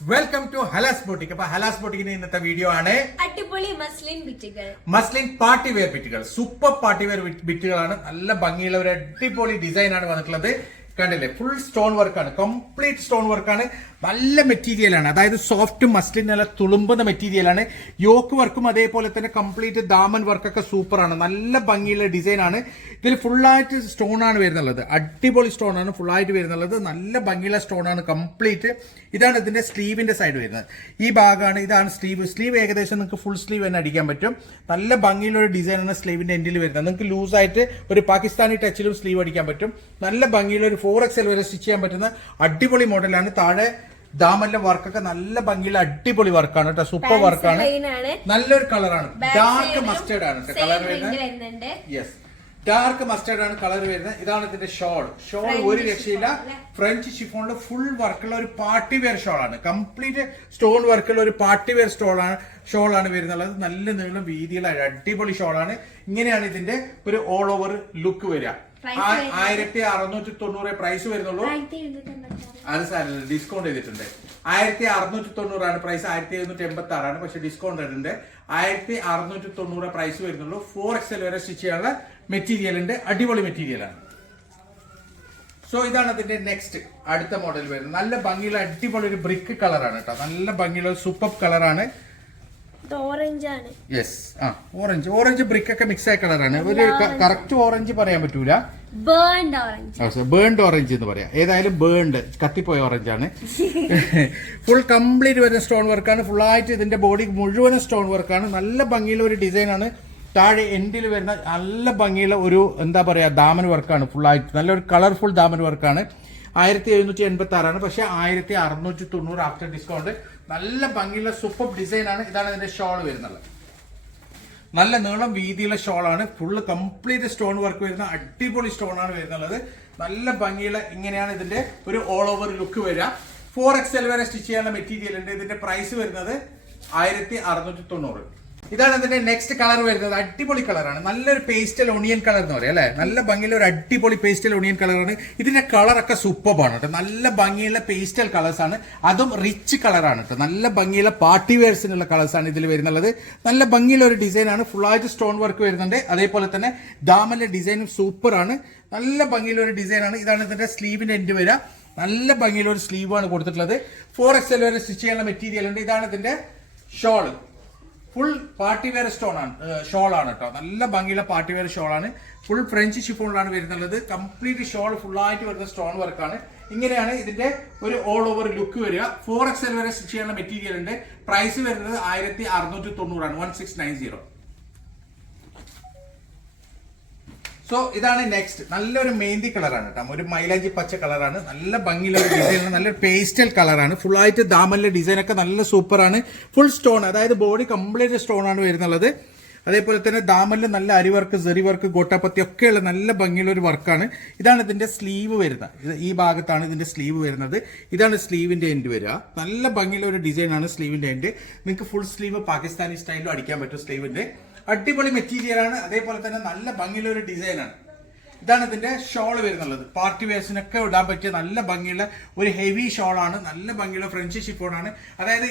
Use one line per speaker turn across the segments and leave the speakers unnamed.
Welcome to ഹലാസ് boutique അപ്പൊ ഹലാസ് ബോട്ടിക്കിന്റെ ഇന്നത്തെ video ആണ്
അടിപൊളി മസ്ലിൻ ബിറ്റുകൾ
മസ്ലിൻ പാർട്ടി വെയർ ബിറ്റുകൾ സൂപ്പർ പാർട്ടി വെയർ ബിറ്റുകളാണ് നല്ല ഭംഗിയുള്ള ഒരു അടിപൊളി ഡിസൈൻ ആണ് വന്നിട്ടുള്ളത്. കണ്ടില്ലേ? ഫുൾ സ്റ്റോൺ വർക്കാണ് കംപ്ലീറ്റ് സ്റ്റോൺ വർക്കാണ് നല്ല മെറ്റീരിയലാണ് അതായത് സോഫ്റ്റ് മസ്ലിൻ നല്ല തുളുമ്പുന്ന മെറ്റീരിയലാണ് യോക്ക് വർക്കും അതേപോലെ തന്നെ കംപ്ലീറ്റ് ദാമൻ വർക്കൊക്കെ സൂപ്പറാണ് നല്ല ഭംഗിയുള്ള ഡിസൈനാണ് ഇതിൽ ഫുള്ളായിട്ട് സ്റ്റോൺ ആണ് വരുന്നുള്ളത്. അടിപൊളി സ്റ്റോൺ ആണ് ഫുള്ളായിട്ട് വരുന്നുള്ളത്. നല്ല ഭംഗിയുള്ള സ്റ്റോൺ ആണ് കംപ്ലീറ്റ് ഇതാണ് ഇതിന്റെ സ്ലീവിന്റെ സൈഡ് വരുന്നത്. ഈ ഭാഗമാണ് ഇതാണ് സ്ലീവ് സ്ലീവ് ഏകദേശം നിങ്ങൾക്ക് ഫുൾ സ്ലീവ് തന്നെ അടിക്കാൻ പറ്റും. നല്ല ഭംഗിയുള്ള ഒരു ഡിസൈനാണ് ആണ് സ്ലീവിന്റെ എൻഡിൽ വരുന്നത്. നിങ്ങൾക്ക് ലൂസായിട്ട് ഒരു പാകിസ്ഥാനി ടച്ചിലും സ്ലീവ് അടിക്കാൻ പറ്റും. നല്ല ഭംഗിയുള്ള ഒരു ഫോർ എക്സ് എൽ വരെ സ്റ്റിച്ച് ചെയ്യാൻ പറ്റുന്ന അടിപൊളി മോഡലാണ്. താഴെ ദാമല്ല വർക്കൊക്കെ നല്ല ഭംഗിയുള്ള അടിപൊളി വർക്കാണ് കേട്ടോ. സൂപ്പർ വർക്കാണ്. നല്ലൊരു കളറാണ്. ഡാർക്ക്
മസ്റ്റേഡ്
മസ്റ്റേർഡ് ആണ് കളർ വരുന്നത്. യെസ് ഡാർക്ക് മസ്റ്റേർഡ് ആണ് കളർ വരുന്നത്. ഇതാണ് ഇതിന്റെ ഷോൾ ഷോൾ ഒരു രക്ഷയില്ല. ഫ്രഞ്ച് ഷിഫോണിൽ ഫുൾ വർക്കുള്ള ഒരു പാർട്ടി വെയർ ഷോൾ ആണ്. കംപ്ലീറ്റ് സ്റ്റോൺ വർക്കുള്ള ഒരു പാർട്ടി വെയർ സ്റ്റോൾ ആണ് ഷോൾ ആണ് വരുന്നത് നല്ല നീളം വീതിയുള്ള അടിപൊളി ഷോൾ ആണ്. ഇങ്ങനെയാണ് ഇതിന്റെ ഒരു ഓൾ ഓവർ ലുക്ക് വരിക? ആയിരത്തി അറുന്നൂറ്റി തൊണ്ണൂറ് പ്രൈസ് വരുന്നുള്ളൂ. അത് സാരമില്ല ഡിസ്കൗണ്ട് ചെയ്തിട്ടുണ്ട്. ആയിരത്തി അറുന്നൂറ്റി തൊണ്ണൂറാണ് പ്രൈസ് ആയിരത്തി എഴുന്നൂറ്റി എൺപത്തി ആറാണ് പക്ഷെ ഡിസ്കൗണ്ട് ഉണ്ട് ആയിരത്തി അറുന്നൂറ്റി തൊണ്ണൂറ് പ്രൈസ് വരുന്നുള്ളൂ. ഫോർ എക്സൽ വരെ സ്റ്റിച്ച് ചെയ്യാനുള്ള മെറ്റീരിയൽ ഉണ്ട്. അടിപൊളി മെറ്റീരിയലാണ് സോ ഇതാണ് അതിന്റെ നെക്സ്റ്റ് അടുത്ത മോഡൽ വരുന്നത്. നല്ല ഭംഗിയുള്ള അടിപൊളി ഒരു ബ്രിക്ക് കളറാണ് കേട്ടോ. നല്ല ഭംഗിയുള്ള സൂപ്പർ കളറാണ് യെസ് ആ ഓറഞ്ച് ഓറഞ്ച് ബ്രിക്ക് ഒക്കെ മിക്സ് ആയ കളറാണ് ഒരു കറക്റ്റ് ഓറഞ്ച് പറയാൻ പറ്റൂല.
ബേൺഡ് ഓറഞ്ച്
എന്ന് പറയാം. ഏതായാലും ബേൺഡ് കത്തിപ്പോയ ഓറഞ്ച് ആണ്. ഫുൾ കംപ്ലീറ്റ് വരുന്ന സ്റ്റോൺ വർക്കാണ് ഫുൾ ആയിട്ട് ഇതിന്റെ ബോഡി മുഴുവൻ സ്റ്റോൺ വർക്കാണ് നല്ല ഭംഗിയുള്ള ഒരു ഡിസൈൻ ആണ്. താഴെ എൻഡിൽ വരുന്ന നല്ല ഭംഗിയുള്ള ഒരു എന്താ പറയാ ദാമൻ വർക്കാണ് ഫുൾ ആയിട്ട് നല്ലൊരു കളർഫുൾ ദാമൻ വർക്കാണ് ആയിരത്തി എഴുന്നൂറ്റി എൺപത്തി ആറാണ് പക്ഷെ ആയിരത്തി അറുന്നൂറ്റി തൊണ്ണൂറ് ആഫ്റ്റർ ഡിസ്കൗണ്ട് നല്ല ഭംഗിയുള്ള സൂപ്പർ ഡിസൈൻ ആണ് ഇതാണ് ഇതിന്റെ ഷോൾ വരുന്നത് നല്ല നീളം വീതിയുള്ള ഷോളാണ് ഫുള്ള് കംപ്ലീറ്റ് സ്റ്റോൺ വർക്ക് വരുന്ന അടിപൊളി സ്റ്റോൺ ആണ് വരുന്നുള്ളത്. നല്ല ഭംഗിയുള്ള ഇങ്ങനെയാണ് ഇതിന്റെ ഒരു ഓൾ ഓവർ ലുക്ക് വരിക. ഫോർ എക്സ് എൽ വരെ സ്റ്റിച്ച് ചെയ്യാനുള്ള മെറ്റീരിയൽ ഉണ്ട്. ഇതിന്റെ പ്രൈസ് വരുന്നത് ആയിരത്തി അറുന്നൂറ്റി തൊണ്ണൂറ്. ഇതാണ് അതിന്റെ നെക്സ്റ്റ് കളർ വരുന്നത്. അടിപൊളി കളറാണ് നല്ലൊരു പേസ്റ്റൽ ഒണിയൻ കളർ എന്ന് പറയാം അല്ലെ? നല്ല ഭംഗിയുള്ള ഒരു അടിപൊളി പേസ്റ്റൽ ഒണിയൻ കളറാണ് ഇതിന്റെ കളറൊക്കെ സൂപ്പറാണ് കേട്ടോ. നല്ല ഭംഗിയുള്ള പേസ്റ്റൽ കളേഴ്സ് ആണ്. അതും റിച്ച് കളറാണ് കേട്ടോ. നല്ല ഭംഗിയുള്ള പാർട്ടി വെയർസിനുള്ള കളേഴ്സ് ആണ് ഇതിൽ വരുന്നുള്ളത്. നല്ല ഭംഗിയുള്ള ഒരു ഡിസൈനാണ് ആയിട്ട് സ്റ്റോൺ വർക്ക് വരുന്നുണ്ട്. അതേപോലെ തന്നെ ദാമന്റെ ഡിസൈനും സൂപ്പർ ആണ്. നല്ല ഭംഗിയുള്ള ഒരു ഡിസൈനാണ് ഇതാണ് ഇതിന്റെ സ്ലീവിന്റെ എൻഡ് വരിക. നല്ല ഭംഗിയുള്ള ഒരു സ്ലീവാണ് കൊടുത്തിട്ടുള്ളത്. ഫോർ എക്സ് എൽ വരെ സ്റ്റിച്ച് ചെയ്യാനുള്ള മെറ്റീരിയൽ ഉണ്ട്. ഇതാണ് ഇതിന്റെ shawl full party wear stone ആണ് ഷോൾ ആണ് കേട്ടോ നല്ല ഭംഗിയുള്ള പാർട്ടി വെയർ ഷോൾ ആണ്. ഫുൾ ഫ്രഞ്ച് ഷിഫോണിലാണ് വരുന്നുള്ളത്. കംപ്ലീറ്റ് ഷോൾ ഫുൾ ആയിട്ട് വരുന്ന സ്റ്റോൺ വർക്കാണ് ഇങ്ങനെയാണ് ഇതിന്റെ ഒരു ഓൾ ഓവർ ലുക്ക് വരിക. ഫോർ എക്സ് എൽ വരെ സ്റ്റിച്ച് ചെയ്യാനുള്ള മെറ്റീരിയൽ ഉണ്ട്. പ്രൈസ് വരുന്നത് ആയിരത്തി അറുന്നൂറ്റി തൊണ്ണൂറാണ് one six nine zero so ഇതാണ് നെക്സ്റ്റ് നല്ലൊരു മെയിന്തി കളറാണ് കേട്ടോ. ഒരു മൈലാഞ്ചി പച്ച കളറാണ്. നല്ല ഭംഗിയുള്ള ഒരു ഡിസൈൻ നല്ലൊരു പേസ്റ്റൽ കളറാണ്. ഫുൾ ആയിട്ട് ദാമലിലെ ഡിസൈൻ ഒക്കെ നല്ല സൂപ്പറാണ് ഫുൾ സ്റ്റോൺ അതായത് ബോഡി കംപ്ലീറ്റ് സ്റ്റോൺ ആണ് വരുന്നുള്ളത്. അതേപോലെ തന്നെ ദാമലിൽ നല്ല അരി വർക്ക് സെറി വർക്ക് ഗോട്ടാപ്പത്തി ഒക്കെയുള്ള നല്ല ഭംഗിയുള്ള ഒരു വർക്കാണ് ഇതാണ് ഇതിന്റെ സ്ലീവ് വരുന്നത് ഈ ഭാഗത്താണ് ഇതിന്റെ സ്ലീവ് വരുന്നത്. ഇതാണ് സ്ലീവിന്റെ എൻഡ് വരിക. നല്ല ഭംഗിയുള്ള ഒരു ഡിസൈൻ ആണ് സ്ലീവിന്റെ എൻഡ് നിങ്ങൾക്ക് ഫുൾ സ്ലീവ് പാകിസ്ഥാനി സ്റ്റൈലിലും അടിക്കാൻ പറ്റും സ്ലീവിന്റെ അടിപൊളി മെറ്റീരിയൽ ആണ്. അതേപോലെ തന്നെ നല്ല ഭംഗിയുള്ള ഒരു ഡിസൈൻ ആണ്. ഇതാണ് ഇതിന്റെ ഷോൾ വരുന്നുള്ളത്. പാർട്ടി വെയർസിനൊക്കെ ഇടാൻ പറ്റിയ നല്ല ഭംഗിയുള്ള ഒരു ഹെവി ഷോളാണ് നല്ല ഭംഗിയുള്ള ഫ്രഞ്ച് ആണ് അതായത്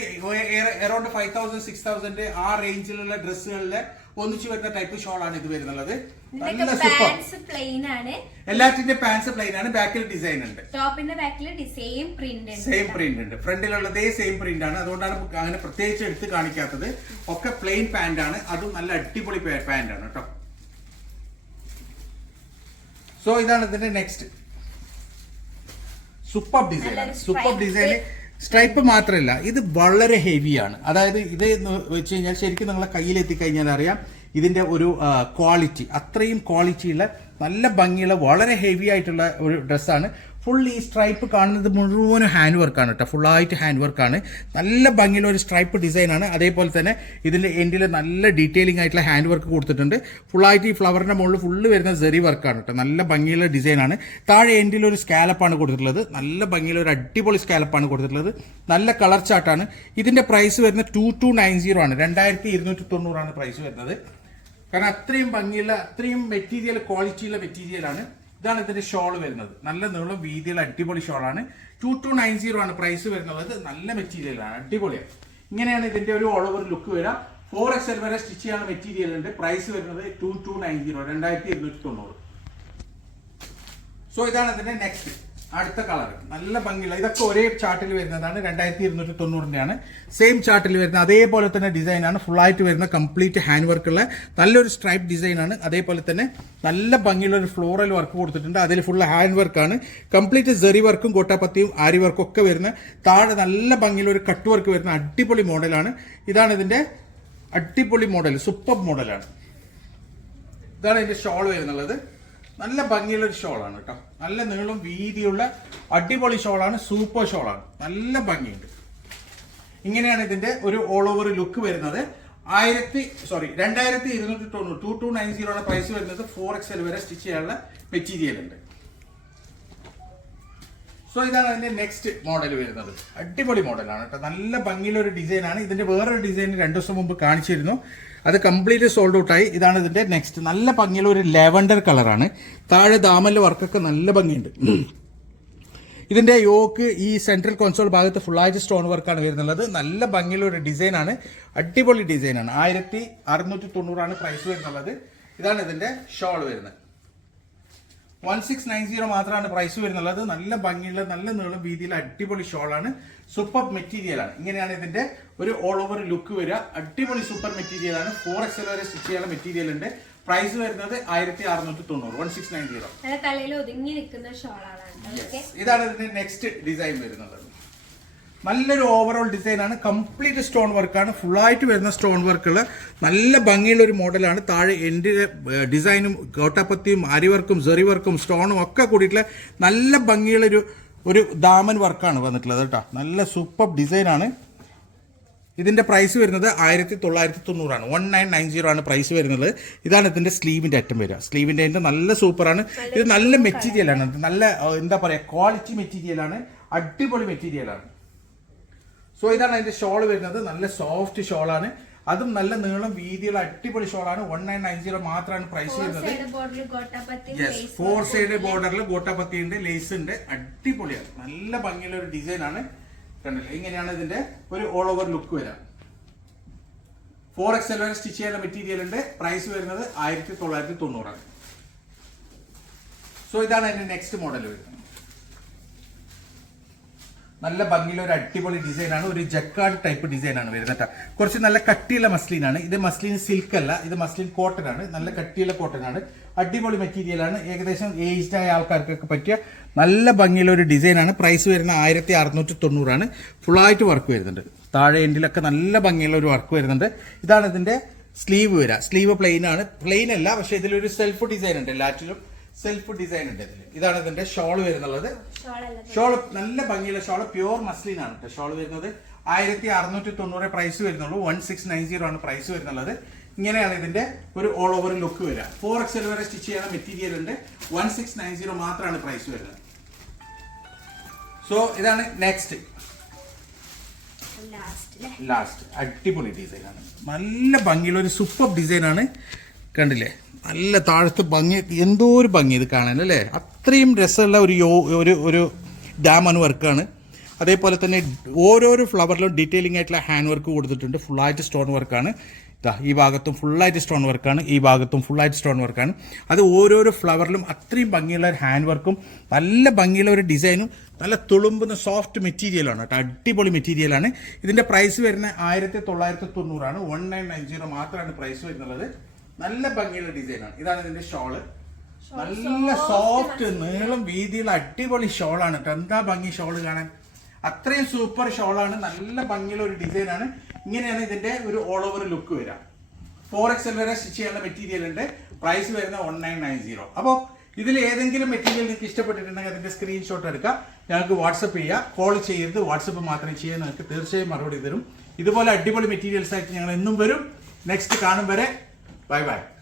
around five thousand six thousand ആ റേഞ്ചിലുള്ള ഡ്രസ്സുകളിലെ ഒന്നിച്ചു വരുന്ന ടൈപ്പ് ഷോൾ ആണ് ഇത് വരുന്നത് നല്ല സൂപ്പർ
പാൻസ് പ്ലെയിൻ ആണ്.
എല്ലാറ്റിന്റെ പാൻസ് പ്ലെയിൻ ആണ്. ബാക്കിൽ ഡിസൈൻ ഉണ്ട്.
ടോപ്പിന്റെ ബാക്കിൽ സെയിം പ്രിന്റ് ഉണ്ട്
സെയിം പ്രിന്റ് ഉണ്ട്. ഫ്രണ്ടിലുള്ളതേ സെയിം പ്രിന്റ് ആണ്. അതുകൊണ്ടാണ് അങ്ങനെ പ്രത്യേകിച്ച് എടുത്ത് കാണിക്കാത്തത്. ഒക്കെ പ്ലെയിൻ പാന്റ് ആണ്. അതും നല്ല അടിപൊളി പാന്റ് ആണ് കേട്ടോ. സോ ഇതാണ് ഇതിന്റെ നെക്സ്റ്റ് സൂപ്പർ ഡിസൈൻ ആണ്. സൂപ്പർ ഡിസൈൻ സ്ട്രൈപ്പ് മാത്രമല്ല ഇത് വളരെ ഹെവിയാണ് അതായത് ഇത് വെച്ച് കഴിഞ്ഞാൽ ശരിക്കും നിങ്ങളെ കയ്യിൽ എത്തിക്കഴിഞ്ഞാൽ അറിയാം ഇതിന്റെ ഒരു ക്വാളിറ്റി അത്രയും ക്വാളിറ്റിയുള്ള നല്ല ഭംഗിയുള്ള വളരെ ഹെവി ആയിട്ടുള്ള ഒരു ഡ്രസ്സാണ് ഫുൾ ഈ സ്ട്രൈപ്പ് കാണുന്നത് മുഴുവനും ഹാൻഡ് വർക്കാണ് കേട്ടോ ഫുള്ളായിട്ട് ഹാൻഡ് വർക്കാണ് നല്ല ഭംഗിയുള്ള ഒരു സ്ട്രൈപ്പ് ഡിസൈനാണ് അതേപോലെ തന്നെ ഇതിന്റെ എൻഡിൽ നല്ല ഡീറ്റെയിലിംഗ് ആയിട്ടുള്ള ഹാൻഡ് വർക്ക് കൊടുത്തിട്ടുണ്ട് ഫുള്ളായിട്ട് ഈ ഫ്ലവറിന്റെ മുകളിൽ ഫുള്ള് വരുന്ന ജെറി വർക്കാണ് കേട്ടോ നല്ല ഭംഗിയുള്ള ഡിസൈനാണ് താഴെ എൻഡിൽ ഒരു സ്കാലപ്പാണ് കൊടുത്തിട്ടുള്ളത്. നല്ല ഭംഗിയുള്ള ഒരു അടിപൊളി സ്കാലപ്പാണ് കൊടുത്തിട്ടുള്ളത്. നല്ല കളർ ചാർട്ടാണ് ഇതിന്റെ പ്രൈസ് വരുന്നത് ടു ടു നയൻ സീറോ ആണ്. രണ്ടായിരത്തി ഇരുന്നൂറ്റി തൊണ്ണൂറാണ് പ്രൈസ് വരുന്നത്. കാരണം അത്രയും ഭംഗിയുള്ള അത്രയും മെറ്റീരിയൽ ക്വാളിറ്റിയുള്ള മെറ്റീരിയലാണ് ഇതാണ് ഇതിന്റെ ഷോൾ വരുന്നത്. നല്ല നീളം വീതിയുള്ള അടിപൊളി ഷോളാണ് ടു ടു നയൻ സീറോ ആണ് പ്രൈസ് വരുന്നത്. നല്ല മെറ്റീരിയലാണ് അടിപൊളിയാണ്. ഇങ്ങനെയാണ് ഇതിന്റെ ഒരു ഓൾ ഓവർ ലുക്ക് വരിക. ഫോർ എക്സ് എൽ വരെ സ്റ്റിച്ച് ചെയ്യാൻ മെറ്റീരിയൽ ഉണ്ട്. പ്രൈസ് വരുന്നത് ടു ടു നയൻ സീറോ രണ്ടായിരത്തി ഇരുന്നൂറ്റി തൊണ്ണൂറ്. സോ ഇതാണ് ഇതിന്റെ നെക്സ്റ്റ് അടുത്ത കളർ നല്ല ഭംഗിയുള്ള ഇതൊക്കെ ഒരേ ചാർട്ടിൽ വരുന്നതാണ് രണ്ടായിരത്തി ഇരുന്നൂറ്റി തൊണ്ണൂറിന്റെയാണ് സെയിം ചാർട്ടിൽ വരുന്ന അതേപോലെ തന്നെ ഡിസൈനാണ് ആയിട്ട് വരുന്ന കംപ്ലീറ്റ് ഹാൻഡ് വർക്കുള്ള നല്ലൊരു സ്ട്രൈപ്പ് ഡിസൈനാണ് അതേപോലെ തന്നെ നല്ല ഭംഗിയുള്ള ഒരു ഫ്ലോറൽ വർക്ക് കൊടുത്തിട്ടുണ്ട്. അതിൽ ഫുൾ ഹാൻഡ് വർക്കാണ് കംപ്ലീറ്റ് ജെറി വർക്കും കോട്ടാപ്പത്തിയും ആരി വർക്കും ഒക്കെ വരുന്ന താഴെ നല്ല ഭംഗിയുള്ള ഒരു കട്ട് വർക്ക് വരുന്ന അടിപൊളി മോഡലാണ് ഇതാണ് ഇതിന്റെ അടിപൊളി മോഡൽ സൂപ്പർ മോഡലാണ് ഇതാണ് ഇതിന്റെ ഷോൾ വരുന്നുള്ളത്. നല്ല ഭംഗിയുള്ള ഒരു ഷോളാണ് കേട്ടോ. നല്ല നീളം വീതിയുള്ള അടിപൊളി ഷോളാണ് സൂപ്പർ ഷോളാണ്. നല്ല ഭംഗിയുണ്ട്. ഇങ്ങനെയാണ് ഇതിന്റെ ഒരു ഓൾ ഓവർ ലുക്ക് വരുന്നത്. ആയിരത്തി സോറി രണ്ടായിരത്തി ഇരുന്നൂറ്റി തൊണ്ണൂറ് ടു ടു നയൻ സീറോ ആണ് പ്രൈസ് വരുന്നത്. ഫോർ എക്സ് എൽ വരെ സ്റ്റിച്ച് ചെയ്യാനുള്ള മെറ്റീരിയൽ ഉണ്ട്. സോ ഇതാണ് അതിന്റെ നെക്സ്റ്റ് മോഡൽ വരുന്നത്. അടിപൊളി മോഡലാണ് കേട്ടോ നല്ല ഭംഗിയിലെ ഒരു ഡിസൈൻ ആണ്. ഇതിന്റെ വേറൊരു ഡിസൈൻ രണ്ടു ദിവസം മുമ്പ് കാണിച്ചിരുന്നു. അത് കംപ്ലീറ്റ് സോൾഡ് ഔട്ട് ആയി. ഇതാണ് ഇതിന്റെ നെക്സ്റ്റ് നല്ല ഭംഗിയുള്ള ഒരു ലാവൻഡർ കളറാണ് താഴെ ദാമൽ വർക്കൊക്കെ നല്ല ഭംഗിയുണ്ട്. ഇതിന്റെ യോക്ക് ഈ സെൻട്രൽ കോൺസോൾ ഭാഗത്ത് ഫുള്ളായിട്ട് സ്റ്റോൺ വർക്കാണ് വരുന്നുള്ളത്. നല്ല ഭംഗിയുള്ള ഒരു ഡിസൈനാണ് അടിപൊളി ഡിസൈനാണ് ആയിരത്തി അറുന്നൂറ്റി തൊണ്ണൂറാണ് പ്രൈസ് വരുന്നുള്ളത്. ഇതാണ് ഇതിന്റെ ഷോൾ വരുന്നത്. വൺ സിക്സ് നയൻ സീറോ മാത്രമാണ് പ്രൈസ് വരുന്നുള്ളത്. നല്ല ഭംഗിയുള്ള നല്ല നീളം വീതിയിൽ അടിപൊളി ഷോളാണ് സൂപ്പർ മെറ്റീരിയൽ ആണ്. ഇങ്ങനെയാണ് ഇതിന്റെ ഒരു ഓൾ ഓവർ ലുക്ക് വരിക. അടിപൊളി സൂപ്പർ മെറ്റീരിയലാണ് ഫോർ എക്സ് വരെ സ്റ്റിച്ച് ചെയ്യാനുള്ള മെറ്റീരിയൽ ഉണ്ട്. പ്രൈസ് വരുന്നത് ആയിരത്തി അറുന്നൂറ്റി തൊണ്ണൂറ് വൺ സിക്സ് നയൻ സീറോ ഇതാണ് ഇതിന്റെ നെക്സ്റ്റ് ഡിസൈൻ വരുന്നത്. നല്ലൊരു ഓവറോൾ ഡിസൈൻ ആണ്. കംപ്ലീറ്റ് സ്റ്റോൺ വർക്കാണ് ഫുള്ളായിട്ട് വരുന്ന സ്റ്റോൺ വർക്കുള്ള നല്ല ഭംഗിയുള്ള ഒരു മോഡലാണ് താഴെ എന്റെ ഡിസൈനും കോട്ടാപ്പത്തിയും അരിവർക്കും സെറി വർക്കും സ്റ്റോണും ഒക്കെ കൂടിയിട്ടുള്ള നല്ല ഭംഗിയുള്ള ഒരു ഒരു ദാമൻ വർക്കാണ് വന്നിട്ടുള്ളത് കേട്ടോ. നല്ല സൂപ്പർ ഡിസൈനാണ് ഇതിന്റെ പ്രൈസ് വരുന്നത് ആയിരത്തി തൊള്ളായിരത്തി തൊണ്ണൂറാണ് വൺ നയൻ നയൻ സീറോ ആണ് പ്രൈസ് വരുന്നത്. ഇതാണ് ഇതിന്റെ സ്ലീവിന്റെ അറ്റം വരിക. സ്ലീവിന്റെ അതിന്റെ നല്ല സൂപ്പറാണ് ഇത് നല്ല മെറ്റീരിയലാണ് നല്ല എന്താ പറയുക ക്വാളിറ്റി മെറ്റീരിയലാണ് അടിപൊളി മെറ്റീരിയലാണ് സോ ഇതാണ് അതിന്റെ ഷോൾ വരുന്നത്. നല്ല സോഫ്റ്റ് ഷോൾ ആണ്. അതും നല്ല നീളം വീതിയുള്ള അടിപൊളി ഷോളാണ് വൺ നയൻ നയൻ സീറോ മാത്രമാണ് പ്രൈസ്
ചെയ്യുന്നത്
യെസ് ഫോർ സൈഡ് ബോർഡറിൽ ഗോട്ടാപത്തി ഉണ്ട് ലേസ് ഉണ്ട്. അടിപൊളിയാണ്. നല്ല ഭംഗിയുള്ള ഒരു ഡിസൈൻ ആണ്. കണ്ടില്ല? ഇങ്ങനെയാണ് ഇതിന്റെ ഒരു ഓൾ ഓവർ ലുക്ക് വരാം ഫോർ എക്സ് എൽ വരെ സ്റ്റിച്ച് ചെയ്യുന്ന മെറ്റീരിയൽ ഉണ്ട്. പ്രൈസ് വരുന്നത് ആയിരത്തി തൊള്ളായിരത്തി തൊണ്ണൂറാണ്. സോ ഇതാണ് അതിന്റെ നെക്സ്റ്റ് മോഡൽ വരുന്നത്. നല്ല ഭംഗിയുള്ള ഒരു അടിപൊളി ഡിസൈൻ ആണ്. ഒരു ജക്കാർഡ് ടൈപ്പ് ഡിസൈൻ ആണ് വരുന്നത്. കുറച്ച് നല്ല കട്ടിയുള്ള മസ്ലിൻ ആണ്. ഇത് മസ്ലിൻ സിൽക്ക് അല്ല ഇത് മസ്ലിൻ കോട്ടൺ ആണ്. നല്ല കട്ടിയുള്ള കോട്ടൺ ആണ്. അടിപൊളി മെറ്റീരിയൽ ആണ്. ഏകദേശം ഏജ്ഡ് ആയ ആൾക്കാർക്കൊക്കെ പറ്റിയ നല്ല ഭംഗിയുള്ള ഒരു ഡിസൈൻ ആണ്. പ്രൈസ് വരുന്ന ആയിരത്തി അറുന്നൂറ്റി തൊണ്ണൂറാണ് ഫുള്ളായിട്ട് വർക്ക് വരുന്നുണ്ട്. താഴെ എൻഡിലൊക്കെ നല്ല ഭംഗിയുള്ള ഒരു വർക്ക് വരുന്നുണ്ട്. ഇതാണ് ഇതിന്റെ സ്ലീവ് വരിക സ്ലീവ് പ്ലെയിൻ ആണ്. പ്ലെയിൻ അല്ല പക്ഷേ ഇതിലൊരു സെൽഫ് ഡിസൈൻ ഉണ്ട്. എല്ലാറ്റിലും സെൽഫ് ഡിസൈൻ ഉണ്ട് ഇതിൽ ഇതാണ് ഇതിന്റെ ഷോൾ വരുന്നുള്ളത്. ഷോൾ നല്ല ഭംഗിയുള്ള ഷോൾ പ്യുവർ മസ്ലിൻ ആണ് കേട്ടോ ഷോൾ വരുന്നത് ആയിരത്തി അറുന്നൂറ്റി തൊണ്ണൂറ് പ്രൈസ് വരുന്നുള്ളൂ. വൺ സിക്സ് നയൻ സീറോ ആണ് പ്രൈസ് വരുന്നുള്ളത്. ഇങ്ങനെയാണ് ഇതിന്റെ ഒരു ഓൾ ഓവർ ലുക്ക് വരിക. ഫോർ എക്സ് വരെ സ്റ്റിച്ച് ചെയ്യുന്ന മെറ്റീരിയൽ ഉണ്ട്. വൺ സിക്സ് നയൻ സീറോ മാത്രമാണ് പ്രൈസ് വരുന്നത്. സോ ഇതാണ് നെക്സ്റ്റ്
ലാസ്റ്റ്
അടിപൊളി ഡിസൈൻ ആണ്. നല്ല ഭംഗിയുള്ള ഒരു സൂപ്പർ ഡിസൈൻ ആണ്. കണ്ടില്ലേ? നല്ല താഴത്ത് ഭംഗി എന്തോ ഒരു ഭംഗി ഇത് കാണാൻ അല്ലേ? അത്രയും രസമുള്ള ഒരു യോ ഒരു ഒരു ഡാം ആണ് വർക്കാണ്. അതേപോലെ തന്നെ ഓരോരോ ഫ്ലവറിലും ഡീറ്റെയിലിംഗ് ആയിട്ടുള്ള ഹാൻഡ് വർക്ക് കൊടുത്തിട്ടുണ്ട്. ഫുള്ളായിട്ട് സ്റ്റോൺ വർക്കാണ് ഇതാ ഈ ഭാഗത്തും ഫുള്ളായിട്ട് സ്റ്റോൺ വർക്കാണ് ഈ ഭാഗത്തും ഫുള്ളായിട്ട് സ്റ്റോൺ വർക്കാണ് അത് ഓരോരോ ഫ്ലവറിലും അത്രയും ഭംഗിയുള്ള ഒരു ഹാൻഡ് വർക്കും നല്ല ഭംഗിയുള്ള ഒരു ഡിസൈനും നല്ല തുളുമ്പുന്ന സോഫ്റ്റ് മെറ്റീരിയലാണ് കേട്ടോ. അടിപൊളി മെറ്റീരിയലാണ് ഇതിന്റെ പ്രൈസ് വരുന്ന ആയിരത്തി തൊള്ളായിരത്തി തൊണ്ണൂറാണ്. വൺ നയൻ നയൻ സീറോ മാത്രമാണ് പ്രൈസ് വരുന്നത്. നല്ല ഭംഗിയുള്ള ഡിസൈനാണ്. ഇതാണ് ഇതിന്റെ ഷോൾ. നല്ല സോഫ്റ്റ് നീളം വീതിയുള്ള അടിപൊളി ഷോളാണ് കേട്ടോ. എന്താ ഭംഗി ഷോൾ കാണാൻ? അത്രയും സൂപ്പർ ഷോളാണ്. നല്ല ഭംഗിയുള്ള ഒരു ഡിസൈനാണ്. ഇങ്ങനെയാണ് ഇതിന്റെ ഒരു ഓൾ ഓവർ ലുക്ക് വരിക. ഫോർ എക്സ് വരെ സ്റ്റിച്ച് ചെയ്യാനുള്ള മെറ്റീരിയൽ ഉണ്ട്. പ്രൈസ് വരുന്ന വൺ നയൻ നയൻ സീറോ അപ്പോൾ ഇതിൽ ഏതെങ്കിലും മെറ്റീരിയൽ നിങ്ങൾക്ക് ഇഷ്ടപ്പെട്ടിട്ടുണ്ടെങ്കിൽ അതിന്റെ സ്ക്രീൻഷോട്ട് എടുക്കുക ഞങ്ങൾക്ക് വാട്സപ്പ് ചെയ്യുക കോൾ ചെയ്യരുത്. വാട്സപ്പ് മാത്രമേ ചെയ്യാൻ നിങ്ങൾക്ക് തീർച്ചയായും മറുപടി തരും. ഇതുപോലെ അടിപൊളി മെറ്റീരിയൽസ് ആയിട്ട് ഞങ്ങൾ എന്നും വരും. നെക്സ്റ്റ് കാണും വരെ. 拜拜。